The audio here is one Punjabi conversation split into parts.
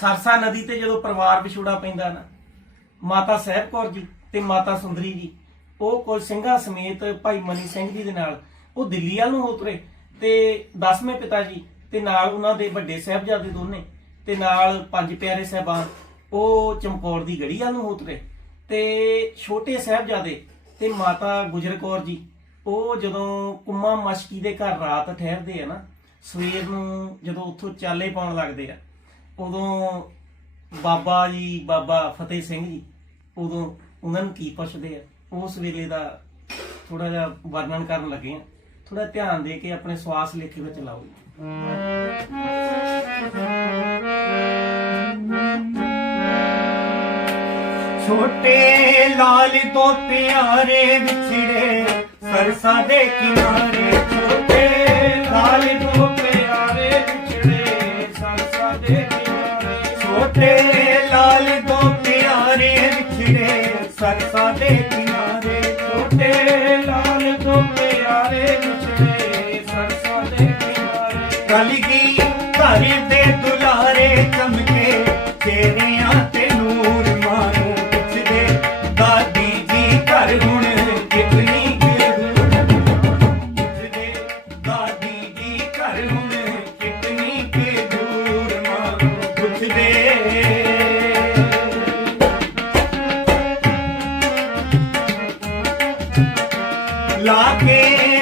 ਸਰਸਾ ਨਦੀ ਤੇ ਜਦੋਂ ਪਰਿਵਾਰ ਵਿਛੋੜਾ ਪੈਂਦਾ ਨਾ, ਮਾਤਾ ਸਾਹਿਬ ਕੌਰ ਜੀ ਤੇ ਮਾਤਾ ਸੁੰਦਰੀ ਜੀ, ਉਹ ਕੋਲ ਸਿੰਘਾਂ ਸਮੇਤ ਭਾਈ ਮਨੀ ਸਿੰਘ ਜੀ ਦੇ ਨਾਲ, ਉਹ ਦਿੱਲੀ ਵੱਲ ਨੂੰ ਉਤਰੇ ਤੇ ਦਸਵੇਂ ਪਿਤਾ ਜੀ ਤੇ ਨਾਲ ਉਹਨਾਂ ਦੇ ਵੱਡੇ ਸਾਹਿਬਜ਼ਾਦੇ ਦੋਨੇ ਤੇ ਨਾਲ ਪੰਜ ਪਿਆਰੇ ਸਾਹਿਬਾਨ, ਉਹ ਚਮਕੌਰ ਦੀ ਗੜੀ ਵੱਲ ਨੂੰ ਉਤਰੇ ਤੇ ਛੋਟੇ ਸਾਹਿਬਜ਼ਾਦੇ ਤੇ ਮਾਤਾ ਗੁਜਰ ਕੌਰ ਜੀ, ਉਹ ਜਦੋਂ ਕੁੰਮਾ ਮਸ਼ਕੀ ਦੇ ਘਰ ਰਾਤ ਠਹਿਰਦੇ ਆ ਨਾ, ਸਵੇਰ ਨੂੰ ਜਦੋਂ ਉੱਥੋਂ ਚਾਲੇ ਪਾਉਣ ਲੱਗਦੇ ਆ ਉਦੋਂ ਬਾਬਾ ਜੀ, ਬਾਬਾ ਫਤਿਹ ਸਿੰਘ ਜੀ, ਉਦੋਂ ਉਹਨਾਂ ਨੂੰ ਕੀ ਪੁੱਛਦੇ ਆ? ਉਸ ਵੇਲੇ ਦਾ ਥੋੜਾ ਜਿਹਾ ਵਰਣਨ ਕਰਨ ਲੱਗੇ ਆ। ਥੋੜਾ ਧਿਆਨ ਦੇ ਕੇ ਆਪਣੇ ਸਵਾਸ ਲੇਖੇ ਵਿੱਚ ਲਾਓ ਛੋਟੇ ਲਾਲ ਤੋਂ ਪਿਆਰੇ ਵਿਛੜੇ ਸਰਸਾ ਦੇ ਕਿਨਾਰੇ ਕਿਨਾਰੇ ਛੋਟੇ ਲਾਲ ਤੋਂ ਪਿਆਰੇ ਵਿਛੜੇ ਸਰਸਾ ਦੇ ਕਿਨਾਰੇ। ਛੋਟੇ ਲਾਲ ਤੋਂ ਪਿਆਰੇ ਵਿਛੜੇ ਸਰਸਾ ਦੇ ਕਿਨਾਰੇ। ਕਲਗੀ ਲਾ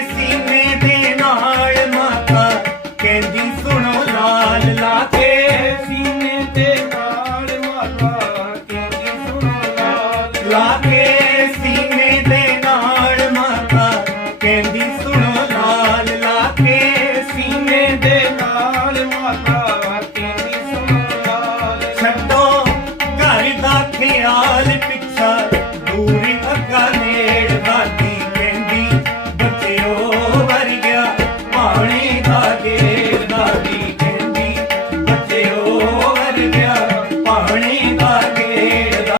ਸੀਨੇ ਦੇ ਨਾਲ ਮਾਤਾ ਕਹਿੰਦੀ ਸੁਣੋ ਲਾਲ ਲਾ ਕੇ ਮਾਤਾ ਕਹਿੰਦੀ